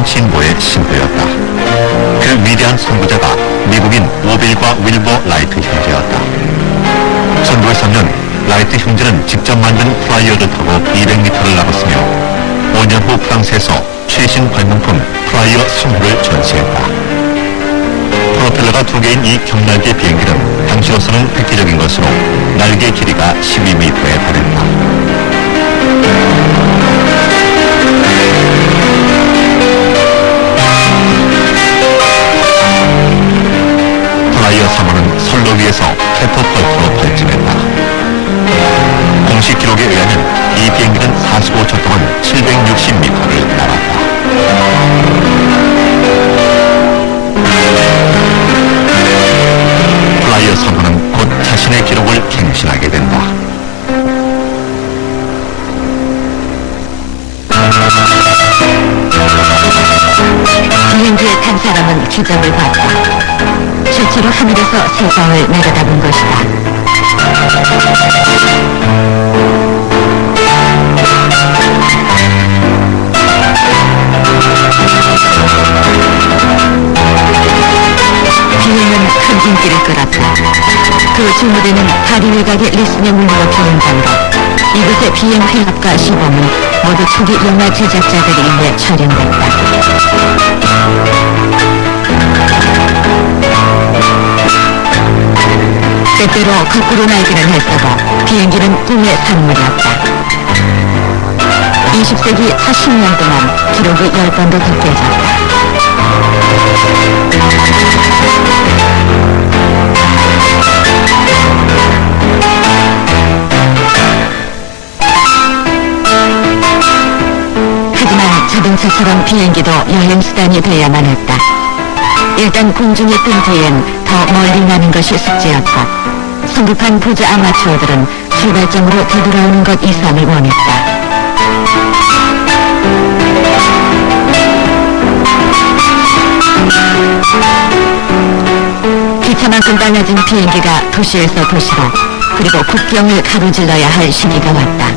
세계적인 진보의 신호였다. 그 위대한 선구자가 미국인 오빌과 윌버 라이트 형제였다. 1903년 라이트 형제는 직접 만든 플라이어를 타고 200m를 나갔으며 5년 후 프랑스에서 최신 발명품 플라이어 3호를 전시했다. 프로펠러가 2개인 이 경날개 비행기는 당시로서는 획기적인 것으로 날개 길이가 12m에 달했다. 플라이어 3호는 선로 위에서 캐터펄트로 발진했다. 공식 기록에 의하면 이 비행기는 45초 동안 760m를 날았다. 플라이어 3호는 곧 자신의 기록을 갱신하게 된다. 비행기에 탄 사람은 기적을 봤다. 최초로 하늘에서 세상을 내려다본 것이다. 비행은 큰 인기를 끌었다. 그 주무대는 파리 외곽의 리스네 물로 비행장으로 이곳의 비행 회합과 시범은 모두 초기 영화 제작자들에 의해 촬영됐다. 때때로 거꾸로 날기는 했어도 비행기는 꿈의 산물이었다. 20세기 40년 동안 기록이 10번도 더 깨졌다. 하지만 자동차처럼 비행기도 여행수단이 돼야만 했다. 일단 공중에 뜬 뒤엔 더 멀리 나는 것이 숙제였고 성급한 부자 아마추어들은 출발점으로 되돌아오는 것 이상을 원했다. 기차만큼 빨라진 비행기가 도시에서 도시로 그리고 국경을 가로질러야 할 시기가 왔다.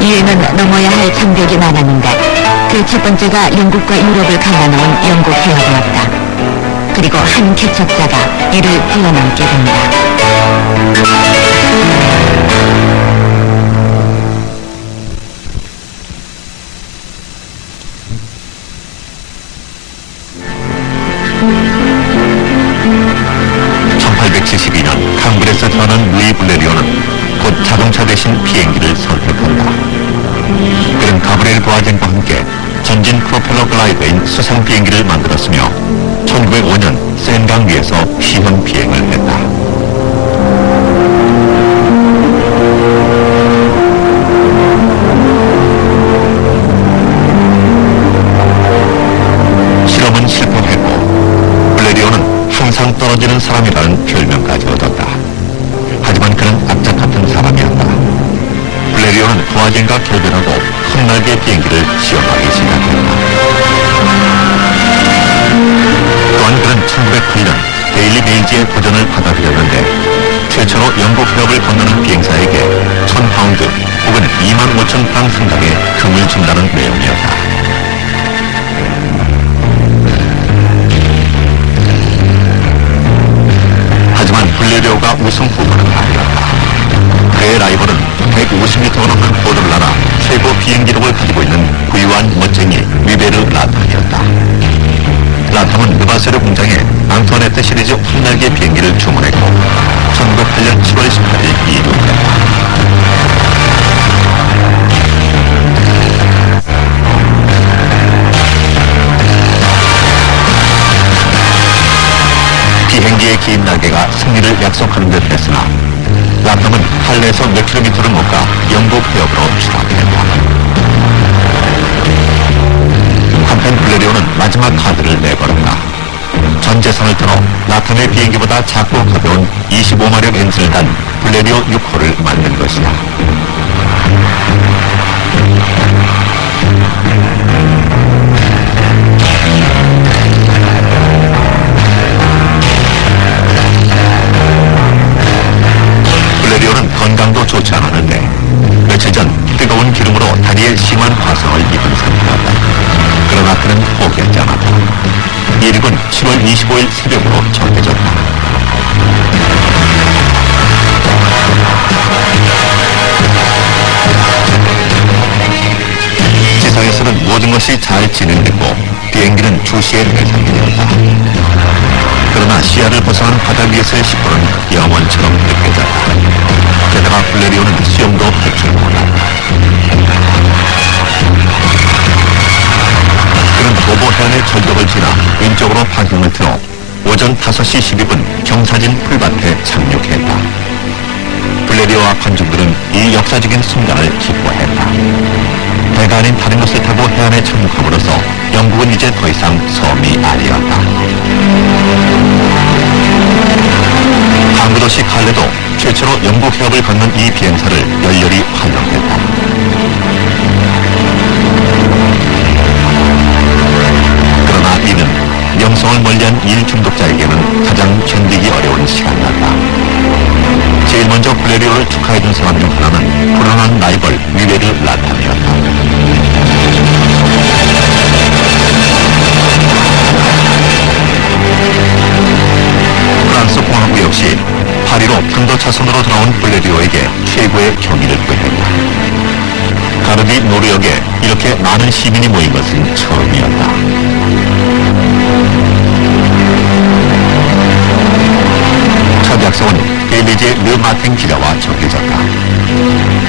이에는 넘어야 할 장벽이 많았는데 그 첫 번째가 영국과 유럽을 갈라놓은 영국 해협이었다. 그리고 한 개척자가 이를 뛰어넘게 된다. (1872년) 캄브리에서 태어난 루이 블레리오는 곧 자동차 대신 비행기를 선택한다. 그는 가브리엘 보아젠과 함께 전진 프로펠러 글라이더인 수상 비행기를 만들었으며 1905년 센강 위에서 시험 비행을 했다. 실험은 실패했고 블레리오는 항상 떨어지는 사람이라는 별명까지 얻었다. 하지만 그는 악착 같은 사람이었다. 블레리오는 보아젠과 결별하고 큰 비행기를 시험하기 시작했다. 또한 그는 1908년 데일리 메일즈의 도전을 받아들였는데 최초로 영국 해협을 건너는 비행사에게 1000파운드 혹은 25,000프랑 상당의 금을 준다는 내용이었다. 하지만 블레리오가 우승 후보는 아니었다. 그의 라이벌은 150m가 넘는 보도를 날아 최고 비행 기록을 가지고 있는 부유한 멋쟁이 리베르 라탕이었다. 라탕은 느바세르 공장에 앙투아네트 시리즈 훗날개 비행기를 주문했고 1908년 7월 18일 이륙했다. 비행기의 긴 날개가 승리를 약속하는 듯 했으나 라탐은 할레에서 몇 킬로미터를 못 가 영국 해협으로 추락했다. 한편 블레리오는 마지막 카드를 내걸었다. 전 재산을 털어 라탐의 비행기보다 작고 가벼운 25마력 엔진을 단 블레리오 6호를 만든 것이다. 심한 화상을 입은 상태였다. 그러나 그는 포기하지 않았다. 이륙은 7월 25일 새벽으로 정해졌다. 지상에서는 모든 것이 잘 진행됐고 비행기는 주시에 내상되었다. 그러나 시야를 벗어난 바다 위에서의 시포는 영원처럼 느껴졌다. 게다가 블레리오는 수영도 할 줄 몰랐다. 그는 도보 해안의 절벽을 지나 왼쪽으로 방향을 틀어 오전 5시 12분 경사진 풀밭에 착륙했다. 블레리오와 관중들은 이 역사적인 순간을 기뻐했다. 배가 아닌 다른 것을 타고 해안에 착륙함으로써 영국은 이제 더 이상 섬이 아니었다. 항구 도시 칼레도 최초로 영국 해협을 걷는 이 비행사를 열렬히 환영했다. 그러나 이는 명성을 멀리한 일 중독자에게는 가장 견디기 어려운 시간이었다. 제일 먼저 블레리오를 축하해준 사람 중 하나는 불안한 라이벌 위베르 라탐이었다. 프랑스 공화국 역시 파리로 편도 차선으로 돌아온 블레리오에게 최고의 경의를 표했다. 가르디 노르역에 이렇게 많은 시민이 모인 것은 처음이었다. 첫 약속은 데일리지의 르 마틴 기자와 정해졌다.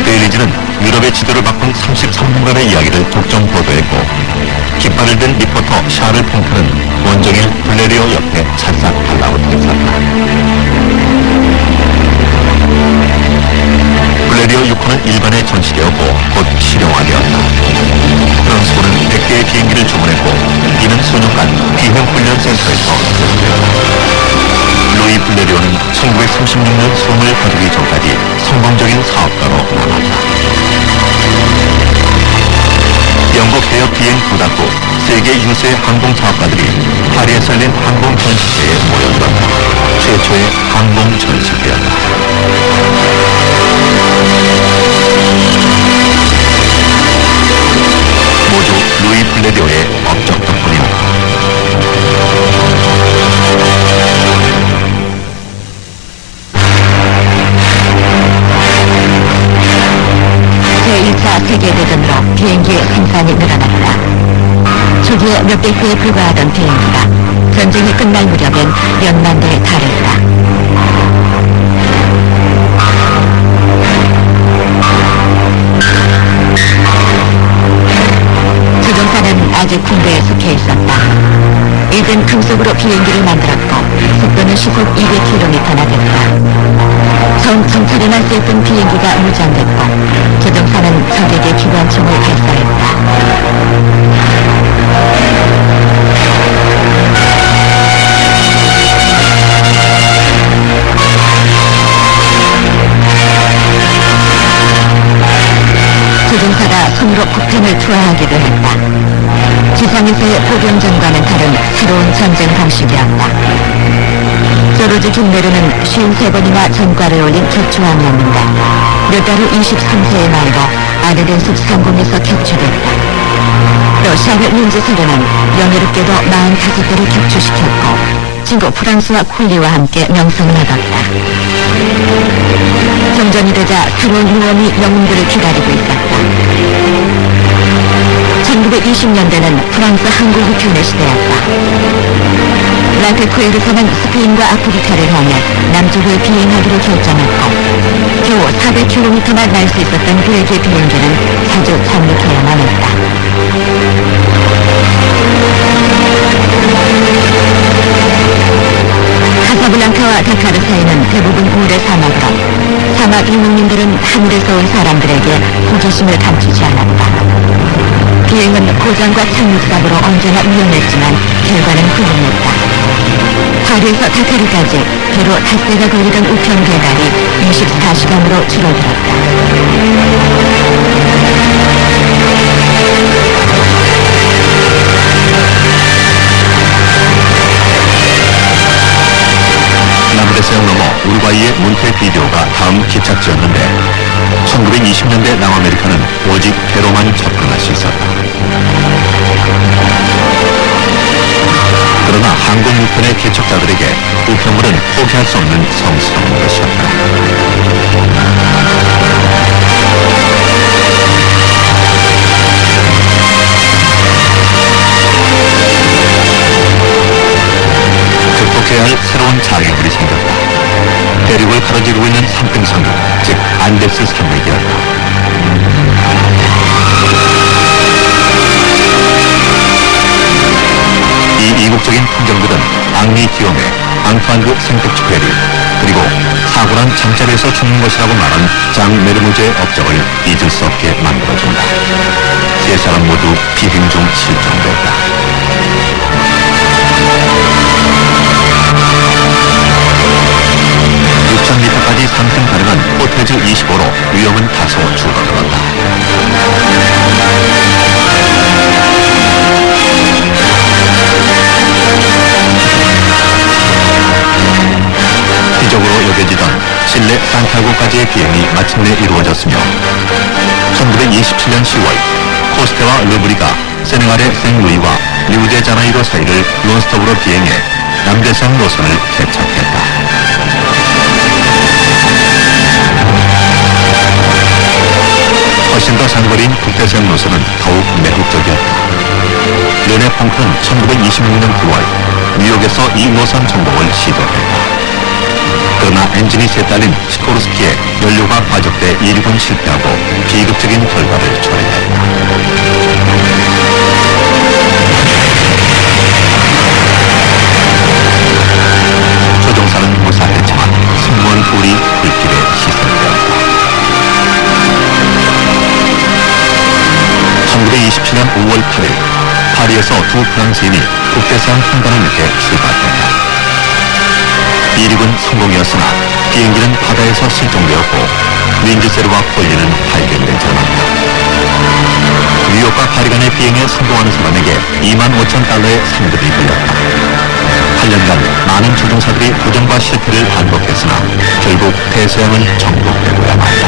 데일리지는 유럽의 지도를 바꾼 33분간의 이야기를 독점 보도했고 깃발을 든 리포터 샤를 퐁크는 원종일 블레리오 옆에 찰싹 달라붙어 있었다. 블레리오 6호는 일반에 전시되었고 곧 실용화되었다. 프랑스군은 100개의 비행기를 주문했고 이는 소년간 비행훈련센터에서 제작되었다. 루이 블레리오는 1936년 수험을 거두기 전까지 성공적인 사업가로 남았다. 영국 해협 비행 구단국 세계 유수의 항공사업가들이 파리에서 열린 항공 전시회에 모여들었다. 최초의 항공 전시회였다. 모두 루이 블레리오의 업적 덕분이었다. 제1차 세계대전으로 비행기의 생산이 늘어났다. 초기에 몇백 대에 불과하던 비행기가 전쟁이 끝날 무렵엔 몇만 대에 달했다. 조종사는 아직 군대에 속해 있었다. 이젠 금속으로 비행기를 만들었고 속도는 시속 200km나 됐다. 정찰에만 쓰였던 비행기가 무장됐고 조종사는 적에게 기관총을 발사했다. 조종사가 손으로 폭탄을 투하하기도 했다. 지상에서의 보병전과는 다른 새로운 전쟁 방식이었다. 조르주 김메르는 53번이나 전과를 올린 격추왕이었는데 몇 달 후 23세의 나이로 아르덴숲 상공에서 격추됐다. 또 샤르 윈즈세르는 영예롭게도 45대를 격추시켰고 친구 프랑스와 쿨리와 함께 명성을 얻었다. 정전이 되자 새로운 유언이 영웅들을 기다리고 있었다. 1920년대는 프랑스 항구 후편의 시대였다. 라페쿠에르선은 스페인과 아프리카를 향해 남쪽을 비행하기로 결정했고 겨우 400km나 날 수 있었던 그에게 비행기는 자주 착륙해야만 했다. 카사블랑카와 다카르 사이는 대부분 모래 사막으로 사막 유목민들은 하늘에서 온 사람들에게 호기심을 감추지 않았다. 비행은 고장과 착륙사고로 언제나 위험했지만 결과는 훌륭했다. 파리에서 다카르까지 배로 닷새가 걸리던 우편 배달이 24시간으로 줄어들었다. 남대서양 넘어 우루과이의 몬테비데오가 다음 기착지였는데 1920년대 남아메리카는 오직 배로만 접근할 수 있었다. 그러나 항공 우편의 개척자들에게 우편물은 포기할 수 없는 성스러운 것이었다. 극복해야 할 새로운 장애물이 생겼다. 대륙을 가로지르고 있는 산등성이, 즉 안데스 산맥이었다. 이 이국적인 풍경들은 앙리 기욤의 앙투안 생텍쥐페리, 그리고 사고란 잠자리에서 죽는 것이라고 말한 장 메르무즈의 업적을 잊을 수 없게 만들어준다. 세 사람 모두 비행 중 실종됐다. 6,000m까지 상승 가능한 포테즈 25로 위험은 다소 줄어들었다. 기적으로 여겨지던 칠레 산티아고까지의 비행이 마침내 이루어졌으며 1927년 10월 코스테와 르브리가 세네갈의 생루이와 리우데자네이루 사이를 논스톱으로 비행해 남대성 노선을 개척했다. 훨씬 더 장거리인 국대선 노선은 더욱 매혹적이었다. 르네 퐁크는 1926년 9월 뉴욕에서 이 노선 정복을 시도했다. 그러나 엔진이 쇠달린 시코르스키에 연료가 과적돼 이륙은 실패하고 비극적인 결과를 초래했다. 조종사는 무사했지만 승무원 둘이 불길에 희생되었다. 1927년 5월 8일 파리에서 두 프랑스인이 국대상 횡단을 위해 출발했다. 이륙은 성공이었으나 비행기는 바다에서 실종되었고 린드세르와 폴리는 발견되지 않았다. 뉴욕과 파리 간의 비행에 성공하는 사람에게 25,000달러의 상금이 걸렸다. 8년간 많은 조종사들이 도전과 실패를 반복했으나 결국 대서양은 정복되고야 말다.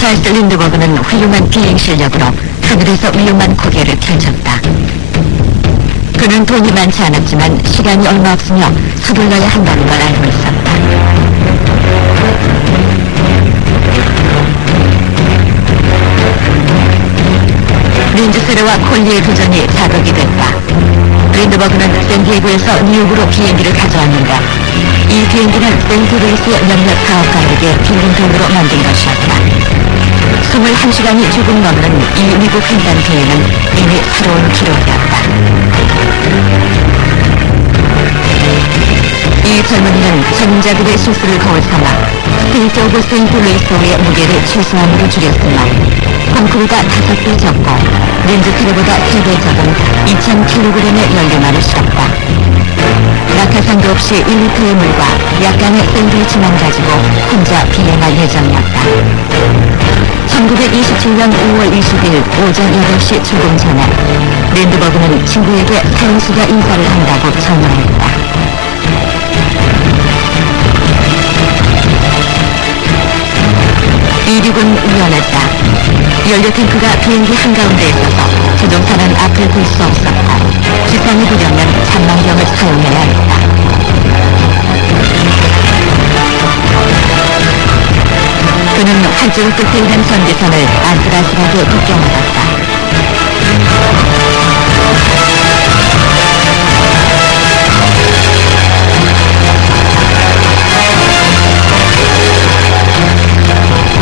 찰스 린드버그는 훌륭한 비행 실력으로 하늘에서 위험한 고개를 펼쳤다. 그는 돈이 많지 않았지만 시간이 얼마 없으며 서둘러야 한다는 걸 알고 있었다. 린드세르와 콜리의 도전이 자극이 됐다. 린드버그는 샌디에고에서 뉴욕으로 비행기를 가져왔는데 이 비행기는 생트루이스의 몇몇 사업가에게 빌린 돈으로 만든 것이었다. 21시간이 조금 넘는 이 미국 횡단 비행은 이미 새로운 기록이었다. 이 젊은이는 책임자들의 실수를 거울 삼아 스테이트 오브 세인트루이스의 무게를 최소한으로 줄였지만 콩쿠르가 5배 적고 린즈세르보다 3배 적은 2,000kg의 연료만을 실었다. 낙하산도 없이 1리터의 물과 약간의 샌드위치만 가지고 혼자 비행할 예정이었다. 1927년 5월 20일 오전 8시 출공 전에 린드버그는 친구에게 사형수가 인사를 한다고 전화했다. 이륙은 우연했다. 연료 탱크가 비행기 한가운데 있어서 조종사는 앞을 볼 수 없었고 지상에 보려면 잠망경을 사용해야 했다. 그는 활주로 끝에 있는 전기선을 아슬아슬하게 벗겨나갔다.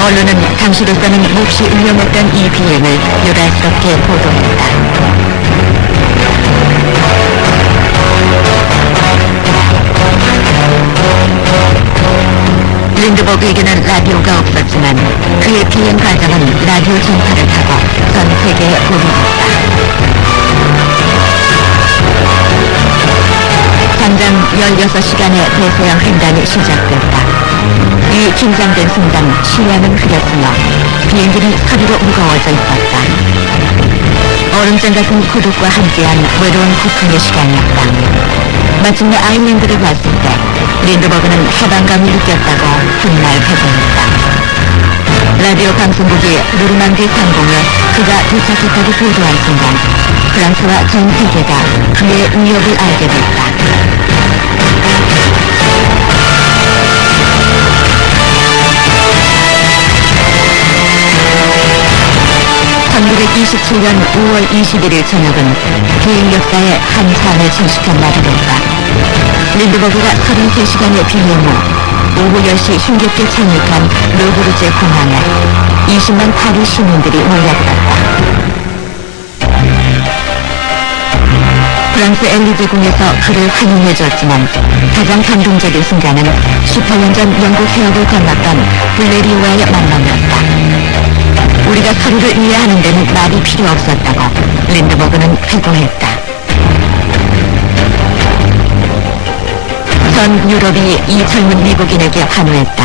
언론은 당시로서는 몹시 위험했던 이 비행을 요란스럽게 보도했다. 린드버그에게는 라디오가 없었지만 그의 비행 과정은 라디오 전파를 타고 전 세계에 보도됐다. 당장 16시간의 대서양 횡단이 시작됐다. 이 긴장된 순간 시야는 흐렸으며 비행기는 서리로 무거워져 있었다. 얼음장 같은 고독과 함께한 외로운 고통의 시간이었다. 마침내 아일랜드를 봤을 때 린드버그는 해방감을 느꼈다고 훗날 회고했다. 라디오 방송국이 노르망디 상공에 그가 도착했다고 보도한 순간 프랑스와 전 세계가 그의 위협을 알게 됐다. 1927년 5월 21일 저녁은 비행 역사의 한 장을 장식한 날이 됐다. 린드버그가 33시간의 비행 후 오후 10시 힘겹게 착륙한 르브르제 공항에 20만 파리 시민들이 몰려들었다. 프랑스 엘리제궁에서 그를 환영해줬지만 가장 감동적인 순간은 18년 전 영국 해협을 건넜던 블레리오와의 만남이었다. 우리가 서로를 이해하는 데는 말이 필요 없었다고 린드버그는 회고했다. 전 유럽이 이 젊은 미국인에게 환호했다.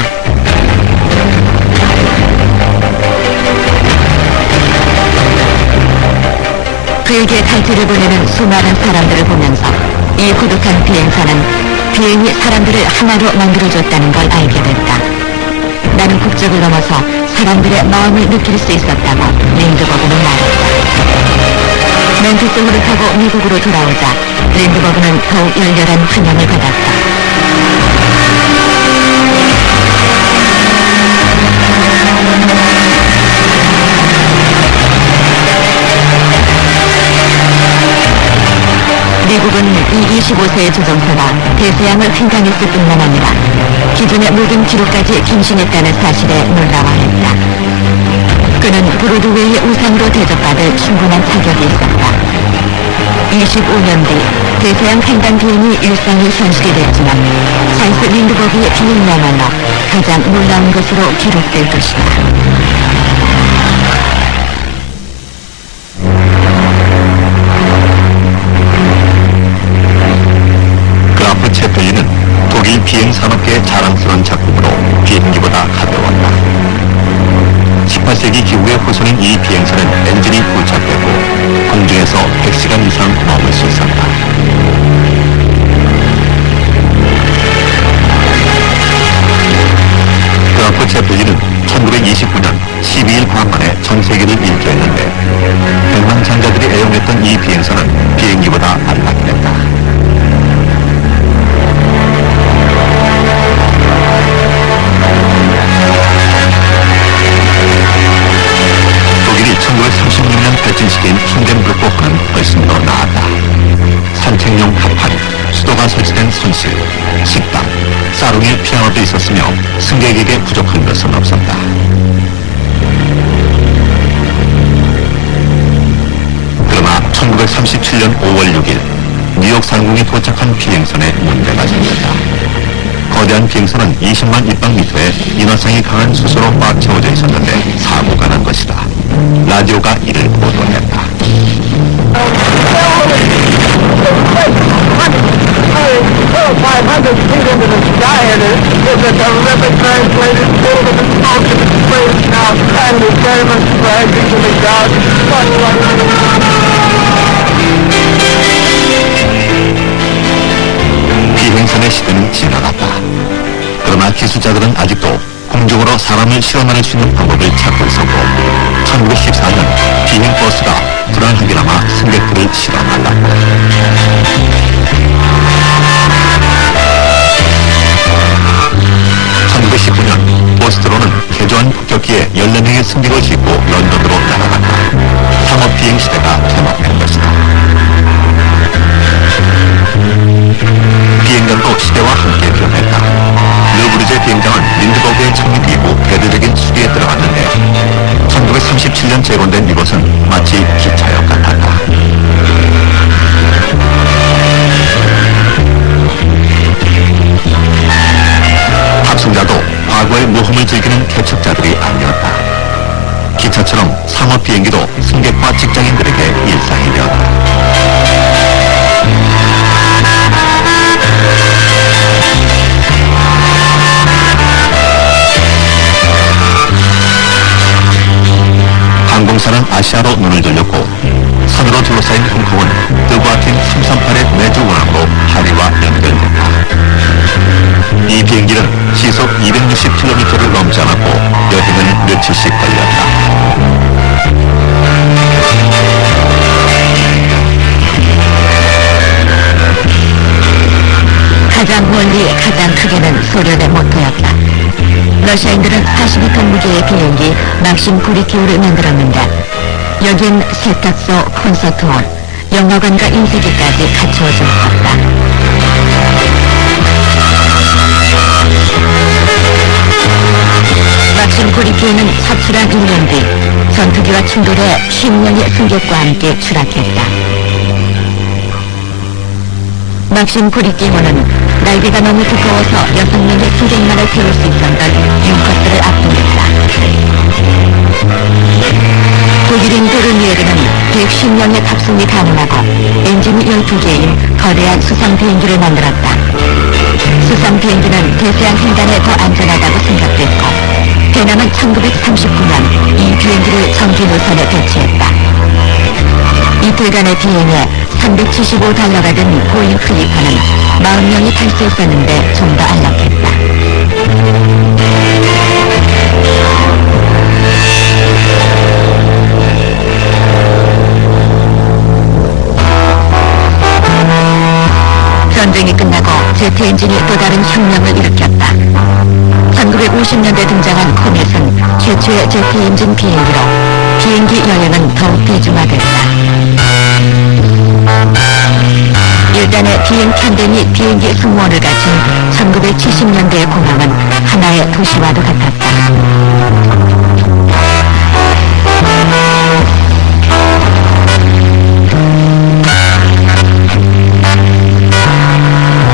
그에게 탈퇴를 보내는 수많은 사람들을 보면서 이 고독한 비행사는 비행이 사람들을 하나로 만들어줬다는 걸 알게 됐다. 나는 국적을 넘어서 사람들의 마음을 느낄 수 있었다고 린드버그는 말했다. 멘피스호를 타고 미국으로 돌아오자 린드버그는 더욱 열렬한 환영을 받았다. 미국은 이 25세의 조종사가 대서양을 횡단했을 뿐만 아니라 기존의 모든 기록까지 갱신했다는 사실에 놀라워했다. 그는 브로드웨이의 우상으로 대접받을 충분한 자격이 있었다. 25년 뒤 대서양 횡단 비행이 일상의 현실이 됐지만 찰스 린드버그의 비행이야말로 가장 놀라운 것으로 기록될 것이다. 그라프 체펠린은 독일 비행산업계의 자랑스러운 작품으로 비행기보다 가벼웠다. 18세기 기후의 후손인 이 비행선은 엔진이 부착되고 공중에서 100시간 이상 머물 수 있었다. 그라프 체펠린은 1929년 12일 밤 만에 전 세계를 일주했는데 백만장자들이 애용했던 이 비행선은 비행기보다 안락했다. 독일이 1936년 발진시킨 힌덴부르크호는 훨씬 더 나았다. 산책용 갑판, 수도가 설치된 손실, 식당, 사롱에 피아노도 있었으며 승객에게 부족한 것은 없었다. 그러나 1937년 5월 6일 뉴욕 상공에 도착한 비행선에 문제가 생겼다. 거대한 비행선은 20만 입방미터의 인화성이 강한 수소로 꽉 채워져 있었는데 사고가 난 것이다. 라디오가 이를 보도했다. 비행선의 시대는 지나갔다. 그러나 기술자들은 아직도 공중으로 사람을 실어나를 수 있는 방법을 찾고 있었고 1914년 비행버스가 불안하게나마 승객들을 실어날랐다. 1919년 보스트로는 개조한 폭격기에 14명의 승객을 싣고 런던으로 날아갔다. 상업비행 시대가 개막된 것이다. 비행장도 시대와 함께 변했다. 르브르제 비행장은 린드버그의 창립 이후 대대적인 수리에 들어갔는데 1937년 재건된 이곳은 마치 기차역 같았다. 탑승자도 과거의 모험을 즐기는 개척자들이 아니었다. 기차처럼 상업 비행기도 승객과 직장인들에게 일상이 되었다. 항공사는 아시아로 눈을 돌렸고 산으로 둘러싸인 홍콩은 뜨과 긴 338의 내주 운항으로 파리와 연결됐다. 이 비행기는 시속 260km를 넘지 않았고 여행은 며칠씩 걸렸다. 가장 멀리 가장 크게는 소련의 모토였다. 러시아인들은 42톤 무게의 비행기 막심 고리키오를 만들었는데 여긴 세탁소, 콘서트홀, 영화관과 인쇄기까지 갖추어져 있었다. 막심 고리키오는 차출한 1년 뒤 전투기와 충돌해 10명의 승객과 함께 추락했다. 막심 고리키오는 날개가 너무 두꺼워서 6명의 승객만을 태울 수 있었던 융커스를 압도했다. 독일인 도르니에르는 110명의 탑승이 가능하고 엔진이 12개인 거대한 수상 비행기를 만들었다. 수상 비행기는 대서양 횡단에 더 안전하다고 생각됐고 베나는 1939년 이 비행기를 정규 노선에 배치했다. 이틀간의 비행에 $375가 든 보잉 클리퍼는 40명이 탈 수 있었는데 좀 더 안락했다. 전쟁이 끝나고 제트 엔진이 또 다른 혁명을 일으켰다. 1950년대 등장한 코넷은 최초의 제트 엔진 비행기로 비행기 여행은 더욱 대중화됐다. 일단의 비행 편대 및 비행기 승무원을 갖춘 1970년대의 공항은 하나의 도시와도 같았다.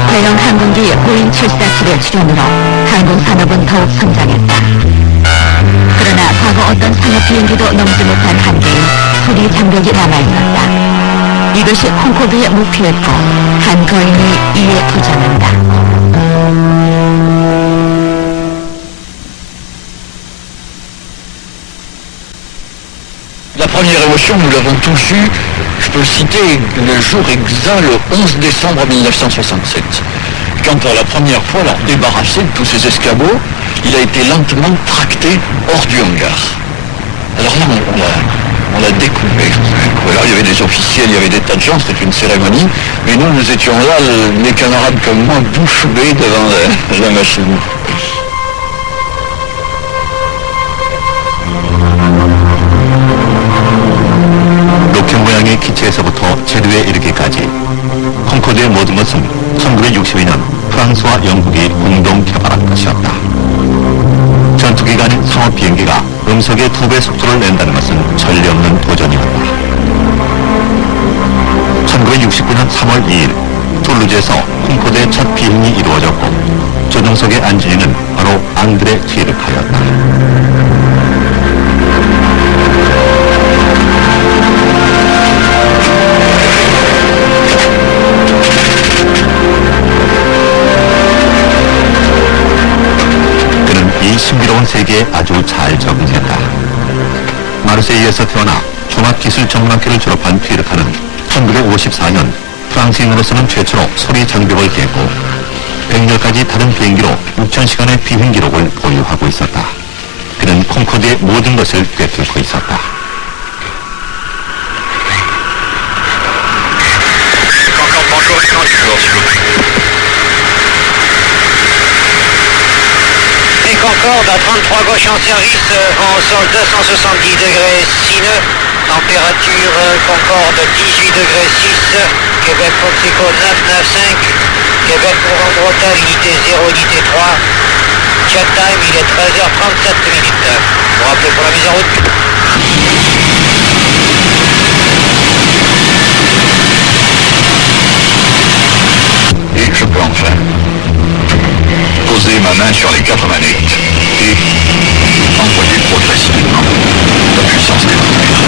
대형 항공기 보잉 747의 출현으로 항공산업은 더욱 성장했다. 그러나 과거 어떤 산업 비행기도 넘지 못한 한계인 소리 장벽이 남아있었다. 이것이 콩코드의 목표였고 한 거인이 이에 도전한다. La première émotion, nous l'avons tous eue, je peux le citer, le jour exact, le 11 décembre 1967. Quand pour la première fois, alors débarrassé de tous ces escabeaux, il a été lentement tracté hors du hangar. Alors là, on l'a découvert. Voilà, il y avait des officiels, il y avait des tas de gens, c'était une cérémonie, mais nous étions là, mes camarades comme moi, bouche bée devant la machine. 로켓 모양의 기체에서부터 제도에 이르기까지 콩코드의 모든 것은 1962년 프랑스와 영국이 공동 개발한 것이었다. 전투기간인 상업 비행기가 음속의 2배 속도를 낸다는 것은 전례 없는 도전이었다. 1969년 3월 2일 툴루즈에서 콩코드의 첫 비행이 이루어졌고 조종석에 앉은 이는 바로 앙드레 튀르카였다. 이 신비로운 세계에 아주 잘 적응했다. 마르세이에서 태어나 종합기술전문학교를 졸업한 튀르카는 1954년 프랑스인으로서는 최초로 소리 장벽을 깼고 100여가지 다른 비행기로 6,000시간의 비행 기록을 보유하고 있었다. 그는 콩코드의 모든 것을 꿰뚫고 있었다. Concorde à 33 gauche en service en sol 270 degrés 6 nœuds, température Concorde 18 degrés 6, Québec Mexico 995, Québec pour Bretagne unité 0, unité 3, chat time il est 13h37 minutes. Vous rappelez pour la mise en route. Et je peux enfin poser ma main sur les 4 manettes et envoyer progressivement la puissance des moteurs.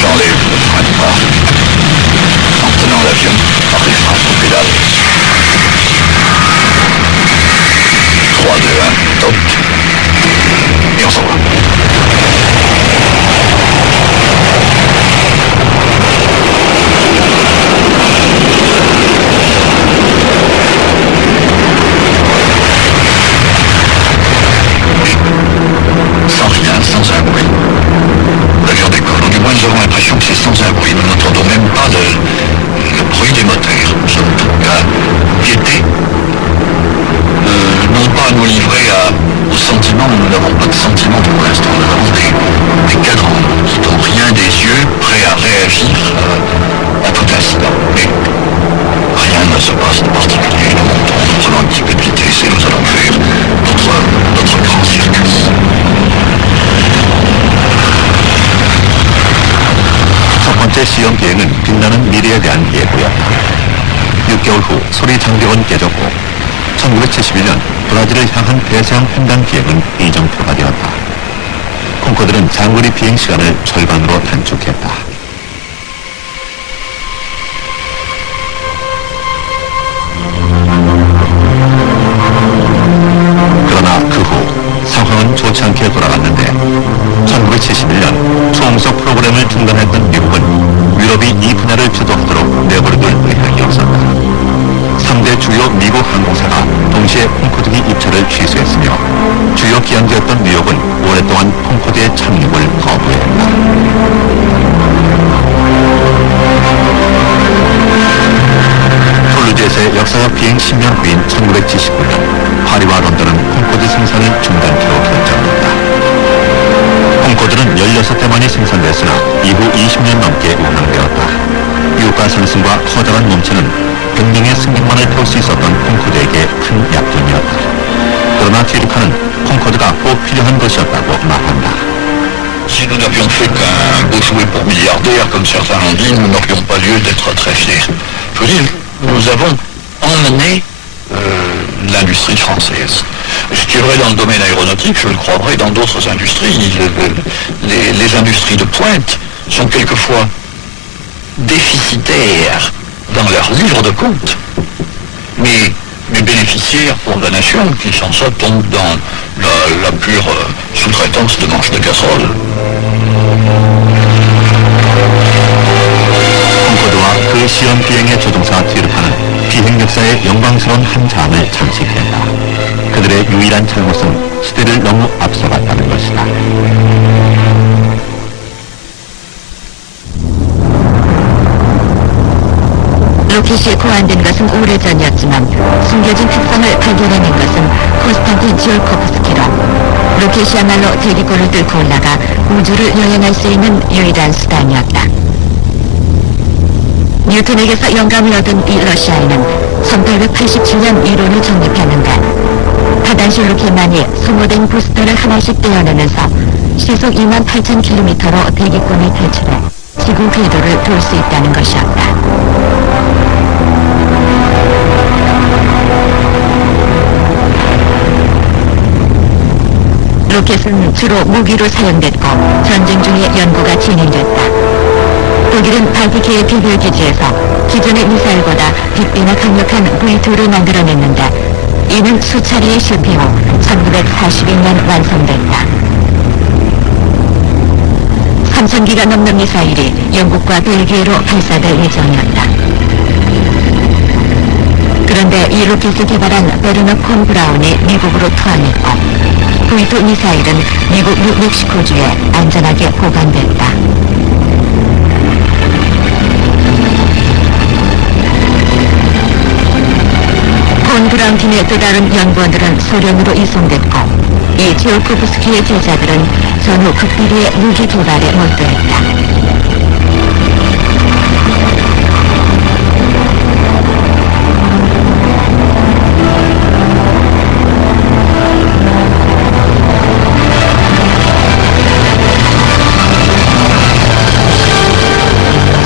J'enlève le frein de bras en tenant l'avion par les freins aux pédales. 3, 2, effectivement, nous n'avons pas de sentiment pour l'instant. Nous avons des cadrans qui n'ont rien des yeux, prêts à réagir à tout instant. Mais rien ne se passe de particulier. Nous montons, nous prenons un petit peu de vitesse et nous allons faire notre grand circuit. 첫 번째 시험 비행은 빛나는 미래에 대한 예고였다. 6개월 후 소리 장벽은 깨졌고 1971년 브라질을 향한 대서양 횡단 비행은 이정표가 되었다. 콩코드는 장거리 비행 시간을 절반으로 단축했다. 그러나 그 후 상황은 좋지 않게 돌아갔는데 1971년 초음속 프로그램을 중단했던 미국은 유럽이 이 분야를 주도하도록 내버려둘 의향이 없었다. 3대 주요 미국 항공사가 동시에 콩코드기 입찰을 취소했으며 주요 기항지였던 뉴욕은 오랫동안 콩코드의 착륙을 거부했다. 툴루즈에서의 역사적 비행 10년 후인 1979년 파리와 런던은 콩코드 생산을 중단키로 결정했다. 콩코드는 16대만이 생산됐으나 이후 20년 넘게 운항되었다. 유가 상승과 커다란 몸체는 100명의 승객만을 태울 수 있었던 콩코드에게 큰 약점이었다. 그러나 뒤르카는 콩코드가 꼭 필요한 것이었다고 말한다. Si nous n'avions fait qu'un beau jouet pour milliardaires, comme certains l'ont dit, nous n'aurions pas lieu d'être très fiers. Je veux dire, nous avons emmené l'industrie française. Je dirais dans le domaine aéronautique, je le crois vrai dans d'autres industries. Les industries de pointe sont quelquefois déficitaires dans leur livre de compte, mais bénéficiaires pour la nation qui sans ça tombe dans la pure sous-traitance de manches de casserole. 콩코드와 그 시험 비행의 조종사 뒤르카는 비행 역사의 영광스러운 한 장을 장식했다. 그들의 유일한 잘못은 시대를 너무 앞서갔다는 것이다. 로켓이 고안된 것은 오래전이었지만 숨겨진 특성을 발견해낸 것은 코스탄틴 지올코프스키로 로켓이야말로 대기권을 뚫고 올라가 우주를 여행할 수 있는 유일한 수단이었다. 뉴턴에게서 영감을 얻은 이 러시아인은 1887년 이론을 정립했는데 다단실 로켓만이 소모된 부스터를 하나씩 떼어내면서 시속 28,000km로 대기권을 탈출해 지구 궤도를 돌 수 있다는 것이었다. 로켓은 주로 무기로 사용됐고 전쟁 중에 연구가 진행됐다. 독일은 발티크의 비밀기지에서 기존의 미사일보다 100배나 강력한 V2를 만들어냈는데 이는 수차례의 실패 후 1942년 완성됐다. 3,000기가 넘는 미사일이 영국과 벨기에로 발사될 예정이었다. 그런데 이 로켓을 개발한 베르너 콘 브라운이 미국으로 투항했고 V2 미사일은 미국 뉴멕시코주에 안전하게 보관됐다. 콘 브라운 팀의 또 다른 연구원들은 소련으로 이송됐고 이 지올코프스키의 제자들은 전후 극비리의 무기 개발에 몰두했다.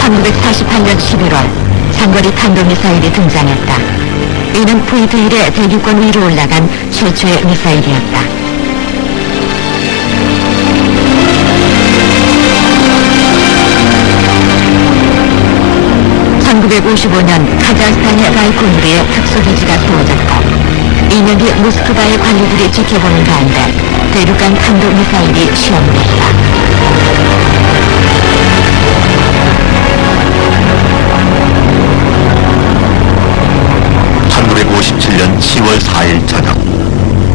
(1948년 11월) 장거리 탄도미사일이 등장했다. 이는 V2일의 대기권 위로 올라간 최초의 미사일이었다. (1955년) 카자흐스탄의 바이코누르에 특수기지가 세워졌고 2년 뒤 모스크바의 관리들이 지켜보는 가운데 대륙간 탄도미사일이 시험됐다. 1957년 10월 4일 저녁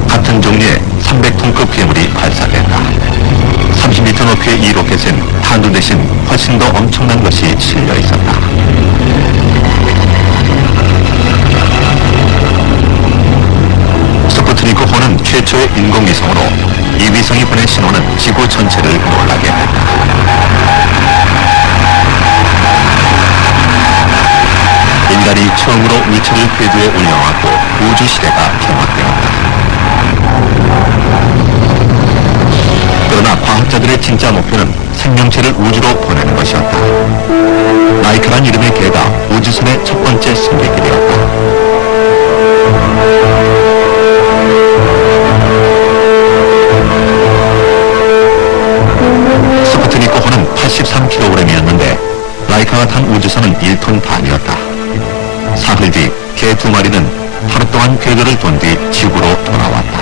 같은 종류의 300톤급 괴물이 발사됐다. 30m 높이의 이 로켓은 탄두 대신 훨씬 더 엄청난 것이 실려 있었다. 스푸트니크 호는 최초 최초의 인공위성으로 이 위성이 보낸 신호는 지구 전체를 놀라게 했다. 인간이 처음으로 물체를 궤도에 올려놓았고 우주시대가 개막되었다. 그러나 과학자들의 진짜 목표는 생명체를 우주로 보내는 것이었다. 라이카란 이름의 개가 우주선의 첫 번째 승객이 되었다. 스푸트니크 호는 83kg이었는데 라이카가 탄 우주선은 1톤 반이었다. 사흘 뒤 개 2마리는 하루 동안 궤도를 돈 뒤 지구로 돌아왔다.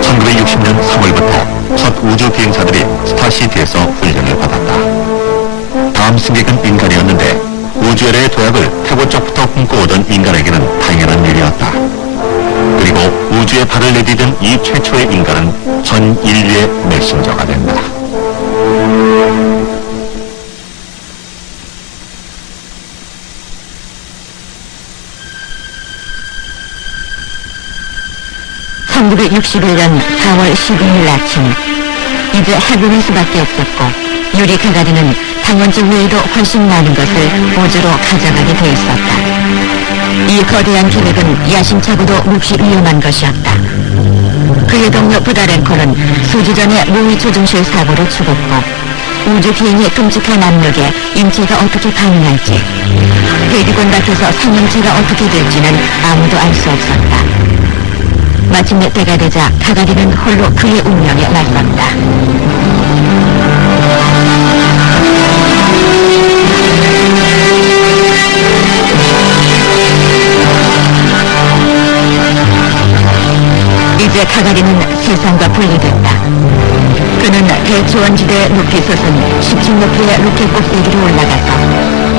(1960년 3월부터) 첫 우주 비행사들이 스타시티에서 훈련을 받았다. 다음 승객은 인간이었는데 우주열의 도약을 태고 쪽부터 꿈꿔오던 인간에게는 당연한 일이었다. 그리고 우주에 발을 내디딘 이 최초의 인간은 전 인류의 메신저가 된다. (1961년 4월 12일) 아침, 이제 해보는 수밖에 없었고 유리 가가리는 당원지 외에도 훨씬 많은 것을 우주로 가져가게 돼 있었다. 이 거대한 계획은 야심차고도 몹시 위험한 것이었다. 그의 동료 부다렌코는 수주 전에 모의 조종실 사고로 죽었고 우주 비행의 끔찍한 압력에 인체가 어떻게 반응할지, 대기권 밖에서 생명체가 어떻게 될지는 아무도 알 수 없었다. 마침내 때가 되자 가가리는 홀로 그의 운명에 맞섰다. 이제 가가리는 세상과 분리됐다. 그는 대초원지대에 높이 솟은 10층 높이의 로켓 꼭대기로 올라가서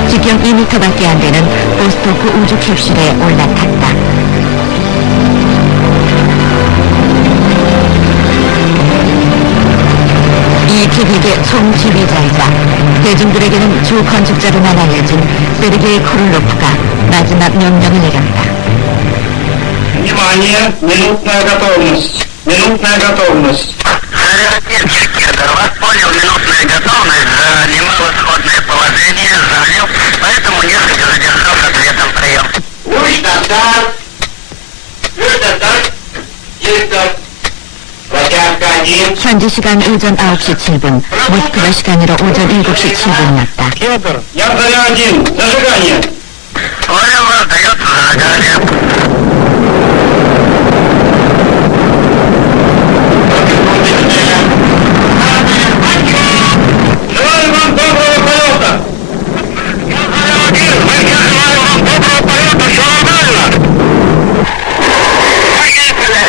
지평 2m밖에 안 되는 보스토크 우주 캡슐에 올라탔다. 이 계획의 총지휘자이자 대중들에게는 주 건축자로만 알려진 세르게이 코를로프가 마지막 명령을 내렸다. Внимание! Минутная готовность! Минутная готовность! Вас понял, минутная готовность, занимал исходное положение, занял, поэтому несколько задержал с ответом прием. Пусть достать! Пусть достать! Есть так! Площадка 1. 현지 시간 오전 9시 7분, 모스크바 시간으로 오전 7시 7분이었다. Я заря 1. Зажигание! Понял, раздается зажигание. Желаю вам доброго полета! Мы желаем вам доброго полета, все нормально. Поехали!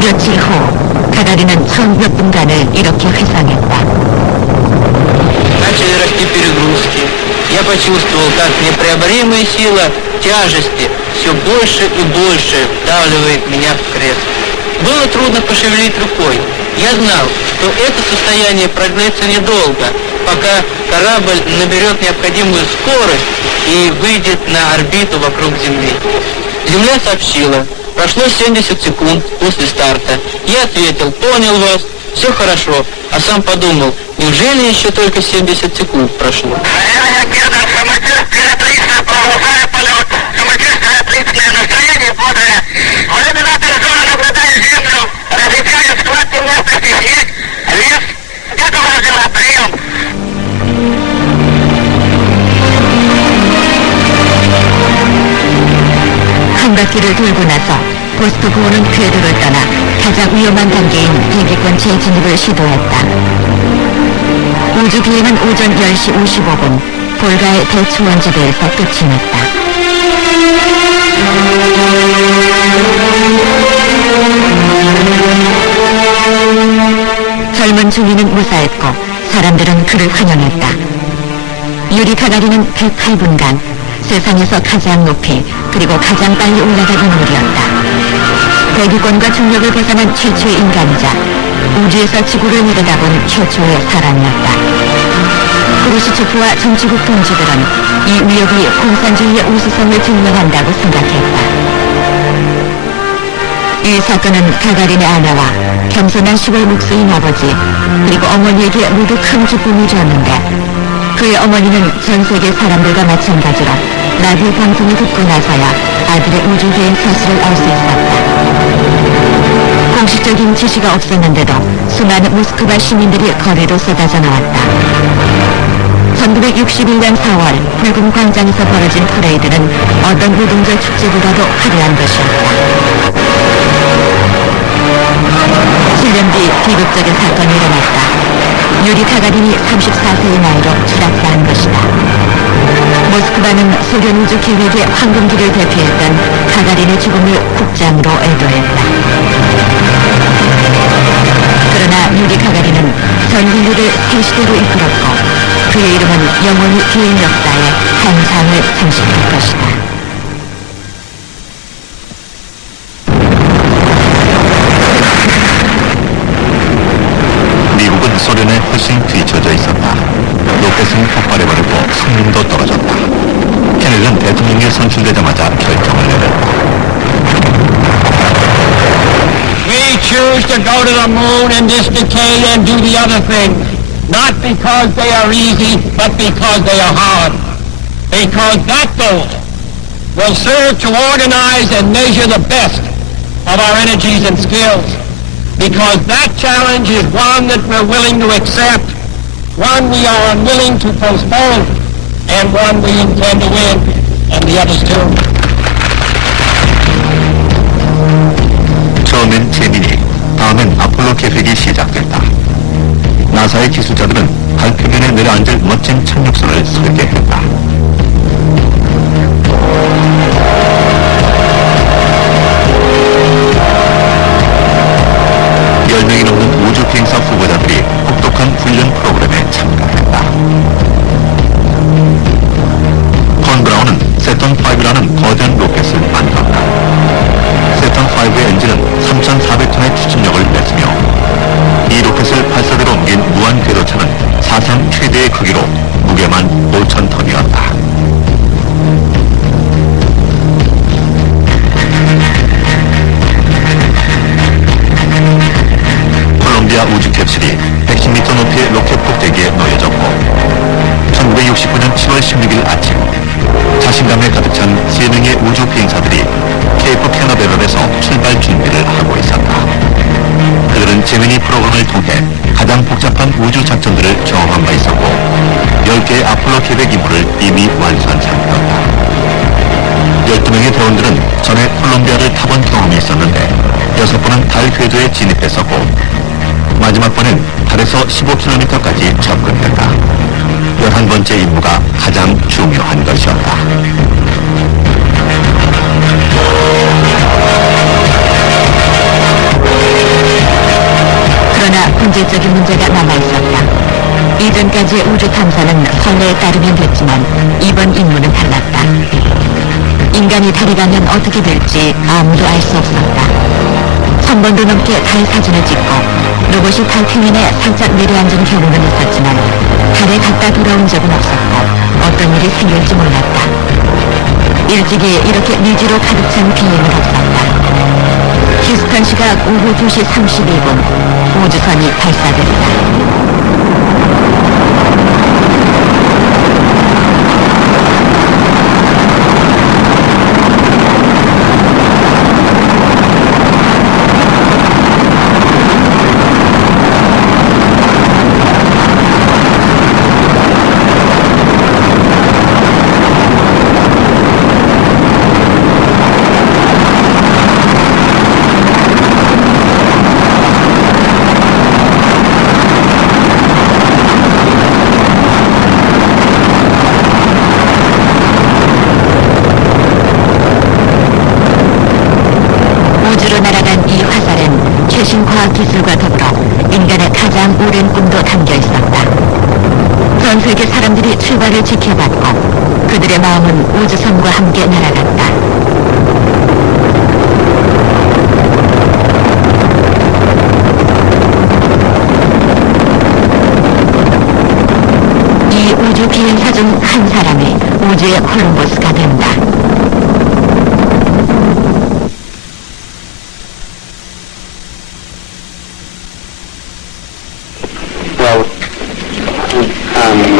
며칠 후 가가리는 처음 몇 분간을 이렇게 회상했다. Начали расти перегрузки. Я почувствовал, как непреоборимая сила тяжести все больше и больше вдавливает меня в кресло. Было трудно пошевелить рукой. Я знал, что это состояние продлится недолго, пока корабль наберет необходимую скорость и выйдет на орбиту вокруг Земли. Земля сообщила: прошло 70 секунд после старта. Я ответил: понял вас, все хорошо. А сам подумал: неужели еще только 70 секунд прошло? Самочувствие отлично, продолжаю полет. Самочувствие отличное, настроение бодрое. В иллюминатор зоны наблюдаю Землю. Различаю складки местности, снег, лес. Это важно, прием. 한 바퀴를 돌고 나서 보스토크호는 궤도를 떠나 가장 위험한 단계인 대기권 재진입을 시도했다. 우주 비행은 오전 10시 55분 볼가의 대초원지대에서 끝이 났다. 젊은 중위는 무사했고 사람 사람들은 그를 환영했다. 유리 가가린은 108분간 세상에서 가장 높이 그리고 가장 빨리 올라간 인물이었다. 대기권과 중력을 벗어난 최초의 인간이자 우주에서 지구를 내려다본 최초의 사람이었다. 크루시초프와 정치국 동지들은 이 위협이 공산주의의 우수성을 증명한다고 생각했다. 이 사건은 가가린의 아내와 겸손한 시골 목수인 아버지 그리고 어머니에게 모두 큰 기쁨을 줬는데 그의 어머니는 전 세계 사람들과 마찬가지로 라디오 방송을 듣고 나서야 아들의 우주여행 사실을 알 수 있었다. 공식적인 지시가 없었는데도 수많은 모스크바 시민들이 거리로 쏟아져 나왔다. 1961년 4월 붉은 광장에서 벌어진 퍼레이드는 어떤 노동절 축제보다도 화려한 것이었다. 7년 뒤 비극적인 사건이 일어났다. 유리 가가린이 34세의 나이로 추락사한 것이다. 모스크바는 소련 우주 계획의 황금기를 대표했던 가가린의 죽음을 국장으로 애도했다. 그러나 유리 가가린은 전 인류를 새 시대로 이끌었고 그의 이름은 영원히 비행 역사에 한 장을 장식할 것이다. 미국은 소련에 훨씬 뒤처져 있었다. 로켓은 폭발해버렸고 승률도 떨어졌다. 케네디는 대통령에 선출되자마자 결정을 내렸다. We choose to go to the moon in this decade and do the other thing, not because they are easy, but because they are hard. Because that goal will serve to organize and measure the best of our energies and skills. Because that challenge is one that we're willing to accept, one we are unwilling to postpone, and one we intend to win, and the others too. 처음엔 제민이, 다음엔 아폴로 계획이 시작됐다. 나사의 기술자들은 달 표면에 내려앉을 멋진 착륙선을 설계했다. (10명이) 넘는 우주 비행사 후보자들이 혹독한 훈련 프로그램에 참가했다. 폰 브라운은 세턴5라는 거대한 로켓을 만들었다. 세턴5의 엔진은 3,400톤의 추진력을 냈으며 이 로켓을 발사대로 옮긴 무한 궤도차는 사상 최대의 크기로 무게만 5,000톤이었다. 콜롬비아 우주 캡슐이 110m 높이의 로켓 꼭대기에 놓여졌고 1969년 7월 16일 아침 자신감에 가득 찬 3명의 우주 비행사들이 케이프 캐너베럴에서 출발 준비를 하고 있었다. 그들은 제미니 프로그램을 통해 가장 복잡한 우주 작전들을 경험한 바 있었고 10개의 아폴로 계획 임무를 이미 완수한 상태였다. 12명의 대원들은 전에 콜롬비아를 타본 경험이 있었는데 6번은 달 궤도에 진입했었고 마지막 번엔 달에서 15km까지 접근했다. 11번째 임무가 가장 중요한 것이었다. 그러나 본질적인 문제가 남아있었다. 이전까지의 우주 탐사는 선례에 따르면 됐지만 이번 임무는 달랐다. 인간이 달에 가면 어떻게 될지 아무도 알 수 없었다. 1000번도 넘게 달 사진을 찍고 로봇이 달 표면에 살짝 내려앉은 경우는 있었지만 달에 갔다 돌아온 적은 없었고 어떤 일이 생길지 몰랐다. 일찍이 이렇게 미지로 가득 찬 비행은 없었다. 휴스턴 시각 오후 2시 32분 우주선이 발사됐다. 첨단 과학기술과 더불어 인간의 가장 오랜 꿈도 담겨 있었다. 전 세계 사람들이 출발을 지켜봤고 그들의 마음은 우주선과 함께 날아갔다. 이 우주 비행사 중 한 사람이 우주의 콜럼버스가 된다. Well, I'm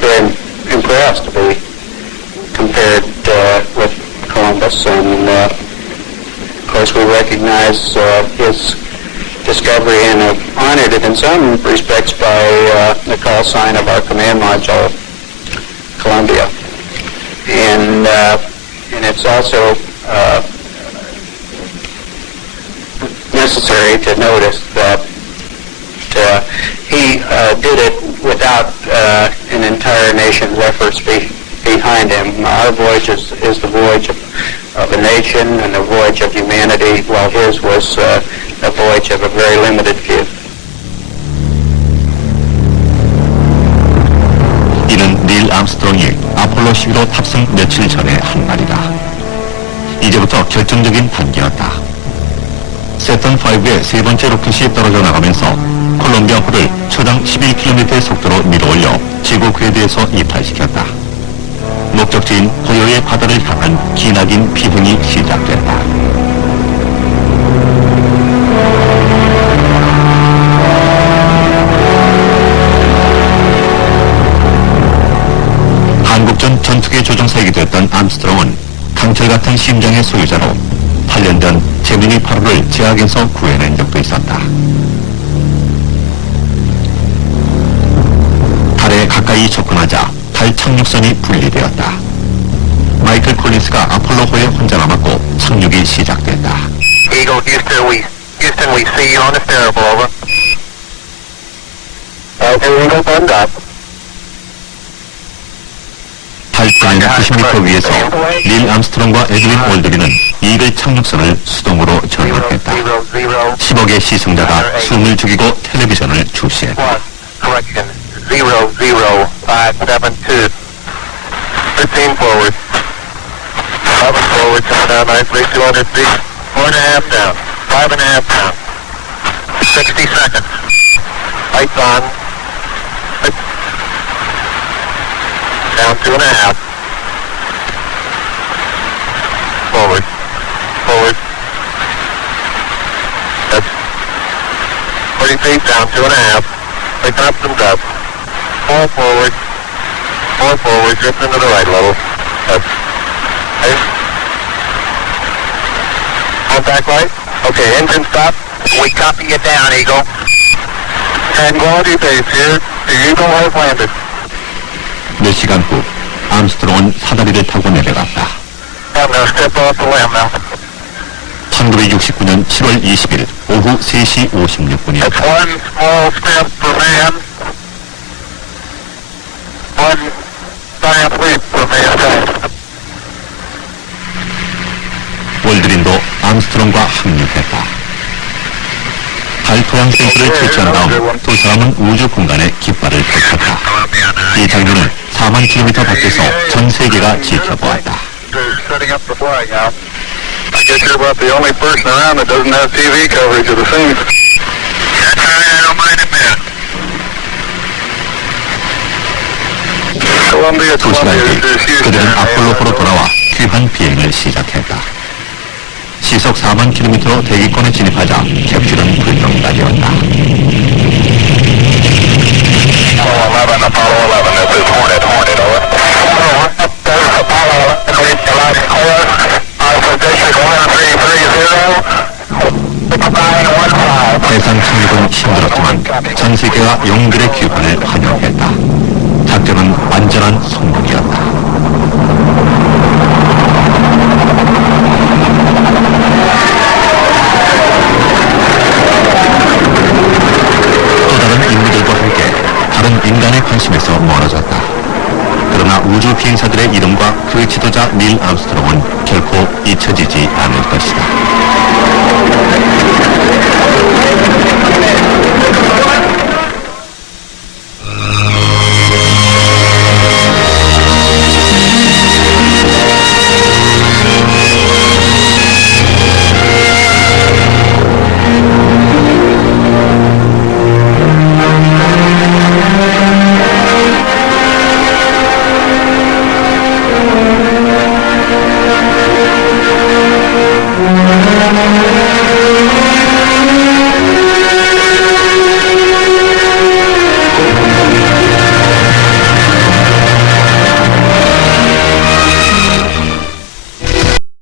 very impressed to be compared with Columbus, and of course we recognize his discovery and have honored it in some respects by the call sign of our command module, Columbia. And it's also necessary to notice that he did it without an entire nation's efforts behind him. Our voyage is the voyage of a nation and a voyage of humanity, while his was a voyage of a very limited few. 이는 닐 암스트롱이 아폴로 11호 탑승 며칠 전에 한 말이다. 이제부터 결정적인 단계였다. 세턴5의 세 번째 로켓이 떨어져 나가면서 콜롬비아호를 초당 11km의 속도로 밀어올려 지구 궤도에서 이탈시켰다. 목적지인 고요의 바다를 향한 기나긴 비행이 시작됐다. 한국전 전투기 조종사이기도 했던 암스트롱은 강철 같은 심장의 소유자로 8년 전 제미니 8호를 제약에서 구해낸 적도 있었다. 달에 가까이 접근하자 달 착륙선이 분리되었다. 마이클 콜린스가 아폴로호에 혼자 남았고 착륙이 시작됐다. Eagle, Houston, we see you on the steerable, over. Okay, Eagle, thumbs up. 달 표면 90m 위에서 닐 암스트롱과 에드윈 올드린은 이글 착륙선을 수동으로 전락했다. 10억의 시승자가 숨을 죽이고 텔레비전을 주시했다. Correction, 00572. 15 forward. 11 forward, coming down nicely, 200 feet. 4.5 down, 5.5 down. 60 seconds. Lights on. Down 2.5. Forward. Forward. That's 40 feet down 2.5. Picking up some dust. 4 forward. 4 forward. Drifting to the right level. That's right. Contact light. Okay, engine stop. We copy you down, Eagle. Tranquility Base here. The Eagle has landed. 몇 시간 후 암스트롱은 사다리를 타고 내려갔다. I'm gonna step off the limb now. 1969년 7월 20일 오후 3시 56분이었다. It's one small step for man. One giant leap for mankind. 올드린도 암스트롱과 합류했다. 달 토양 센서를 채취한 다음 두 사람은 우주 공간에 깃발을 펼쳤다. 이 장면을 4만 킬로미터 밖에서 전 세계가 지켜보았다. Setting up the flag now. I guess you're about the only person around that doesn't have TV coverage of the scene. That's all right, I don't mind a bit. Columbia, 2시간 뒤 그들은 아폴로호로 돌아와 귀환 비행을 시작했다. 시속 4만 킬로미터로 대기권에 진입하자 캡슐은 불능가되었다. Apollo 11, this is Hornet, over. There's Apollo 11, reach the light and clear. Position 1330. 해상 착륙은 힘들었지만 전 세계가 영웅들의 귀환을 환영했다. 작전은 완전한 성공이었다. 또 다른 인물들과 함께 다른 인간의 관심에서 멀어졌다. 그러나 우주 비행사들의 이름과 그 지도자 닐 암스트롱은 결코 잊혀지지 않을 것이다. 있었다.